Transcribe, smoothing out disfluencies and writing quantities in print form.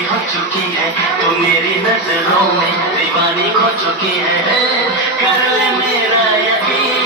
दीवानी हो चुकी है, तू मेरी नजरों में दीवानी हो चुकी है, कर ले मेरा यकीन।